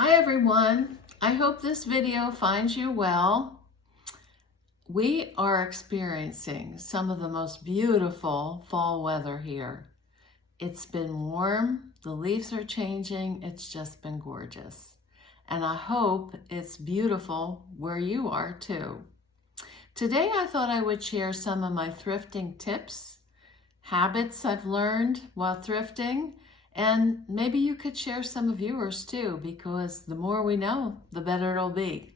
Hi everyone, I hope this video finds you well. We are experiencing some of the most beautiful fall weather here. It's been warm, the leaves are changing, it's just been gorgeous. And I hope it's beautiful where you are too. Today I thought I would share some of my thrifting tips, habits I've learned while thrifting, and maybe you could share some of yours too, because the more we know, the better it'll be.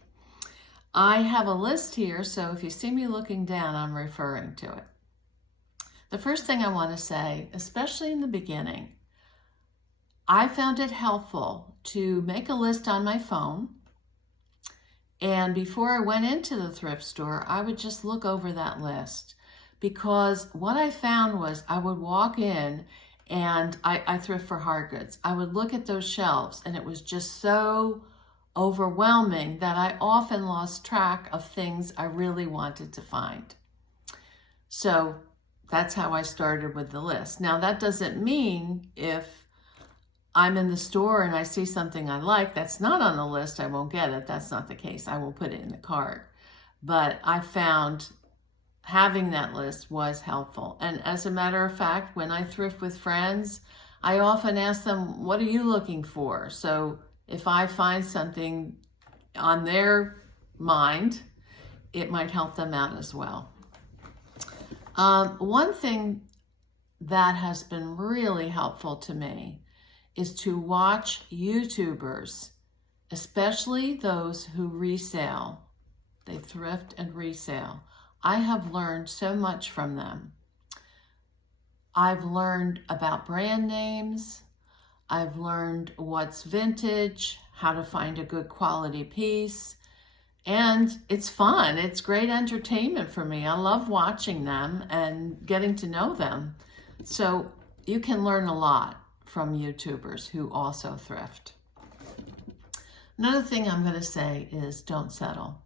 I have a list here, so if you see me looking down, I'm referring to it. The first thing I want to say, especially in the beginning, I found it helpful to make a list on my phone, and before I went into the thrift store, I would just look over that list, because what I found was I would walk in and I thrift for hard goods. I would look at those shelves and it was just so overwhelming that I often lost track of things I really wanted to find. So that's how I started with the list. Now that doesn't mean if I'm in the store and I see something I like that's not on the list, I won't get it. That's not the case. I will put it in the cart. But I found having that list was helpful. And as a matter of fact, when I thrift with friends, I often ask them, what are you looking for? So if I find something on their mind, it might help them out as well. One thing that has been really helpful to me is to watch YouTubers, especially those who resell. They thrift and resell. I have learned so much from them. I've learned about brand names. I've learned what's vintage, how to find a good quality piece. And it's fun. It's great entertainment for me. I love watching them and getting to know them. So you can learn a lot from YouTubers who also thrift. Another thing I'm going to say is don't settle.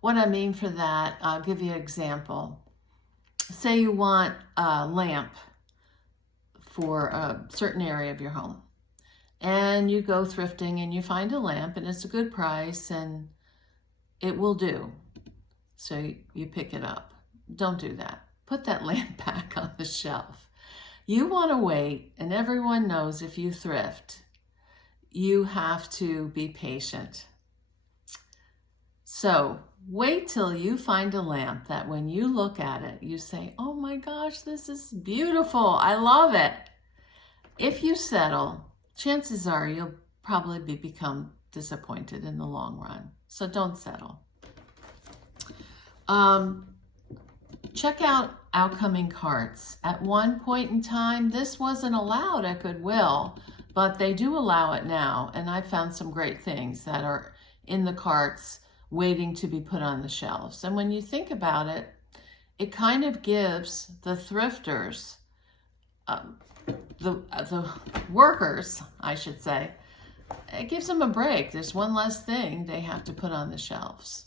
What I mean for that, I'll give you an example. Say you want a lamp for a certain area of your home, and you go thrifting and you find a lamp and it's a good price and it will do. So you pick it up. Don't do that. Put that lamp back on the shelf. You want to wait, and everyone knows if you thrift, you have to be patient. So wait till you find a lamp that when you look at it, you say, oh my gosh, this is beautiful. I love it. If you settle, chances are you'll probably become disappointed in the long run. So don't settle. Check out outcoming carts. At one point in time, this wasn't allowed at Goodwill, but they do allow it now. And I found some great things that are in the carts waiting to be put on the shelves. And when you think about it, it kind of gives the thrifters, the workers, I should say, it gives them a break. There's one less thing they have to put on the shelves.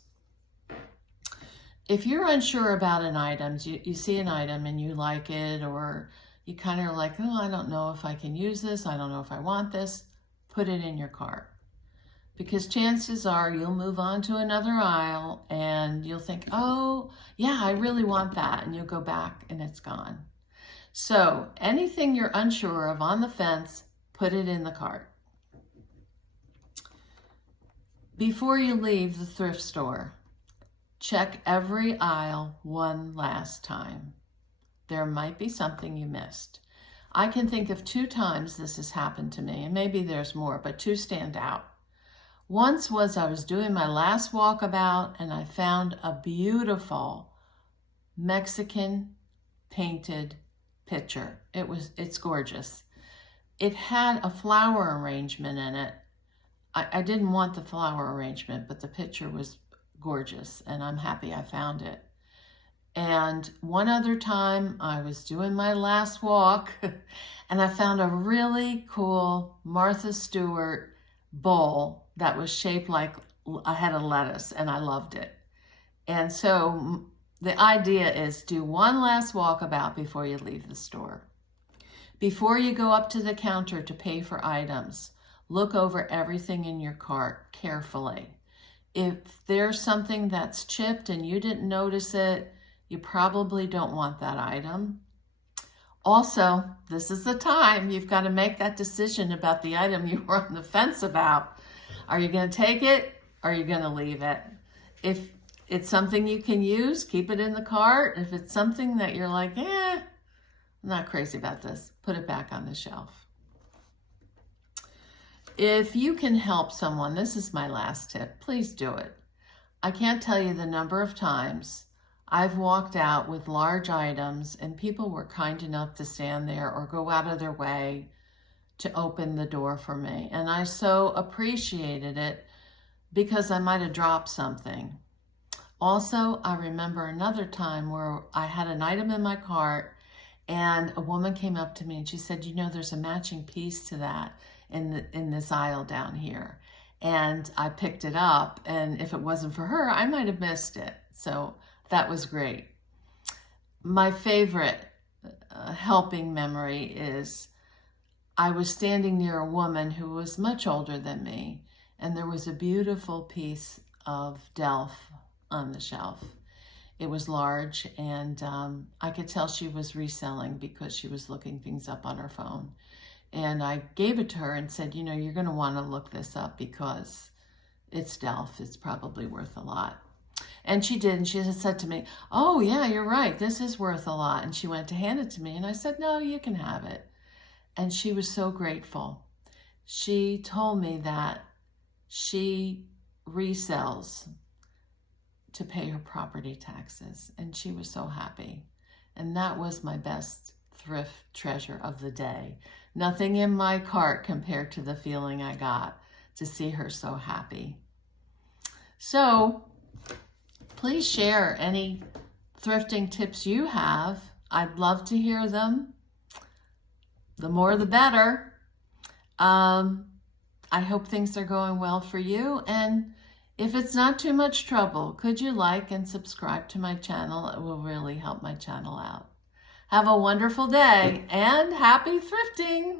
If you're unsure about an item, you see an item and you like it, or you kind of like, oh, I don't know if I can use this. I don't know if I want this. Put it in your cart. Because chances are you'll move on to another aisle and you'll think, oh, yeah, I really want that. And you'll go back and it's gone. So anything you're unsure of on the fence, put it in the cart. Before you leave the thrift store, check every aisle one last time. There might be something you missed. I can think of 2 times this has happened to me, and maybe there's more, but 2 stand out. Once was I was doing my last walkabout and I found a beautiful Mexican painted picture. It's gorgeous. It had a flower arrangement in it. I didn't want the flower arrangement, but the picture was gorgeous and I'm happy I found it. And one other time I was doing my last walk and I found a really cool Martha Stewart bowl that was shaped like a head of lettuce, and I loved it. And so the idea is do one last walkabout before you leave the store. Before you go up to the counter to pay for items, look over everything in your cart carefully. If there's something that's chipped and you didn't notice it, you probably don't want that item. Also, this is the time you've got to make that decision about the item you were on the fence about. Are you going to take it or are you going to leave it? If it's something you can use, keep it in the cart. If it's something that you're like, I'm not crazy about this, put it back on the shelf. If you can help someone, this is my last tip, please do it. I can't tell you the number of times I've walked out with large items and people were kind enough to stand there or go out of their way to open the door for me. And I so appreciated it because I might have dropped something. Also, I remember another time where I had an item in my cart and a woman came up to me and she said, there's a matching piece to that in this aisle down here. And I picked it up, and if it wasn't for her, I might have missed it. So that was great. My favorite helping memory is I was standing near a woman who was much older than me, and there was a beautiful piece of Delf on the shelf. It was large, and I could tell she was reselling because she was looking things up on her phone. And I gave it to her and said, you're going to want to look this up because it's Delf. It's probably worth a lot. And she did, and she said to me, oh, yeah, you're right. This is worth a lot. And she went to hand it to me, and I said, no, you can have it. And she was so grateful. She told me that she resells to pay her property taxes, and she was so happy. And that was my best thrift treasure of the day. Nothing in my cart compared to the feeling I got to see her so happy. So please share any thrifting tips you have. I'd love to hear them. The more the better. I hope things are going well for you. And if it's not too much trouble, could you like and subscribe to my channel? It will really help my channel out. Have a wonderful day and happy thrifting!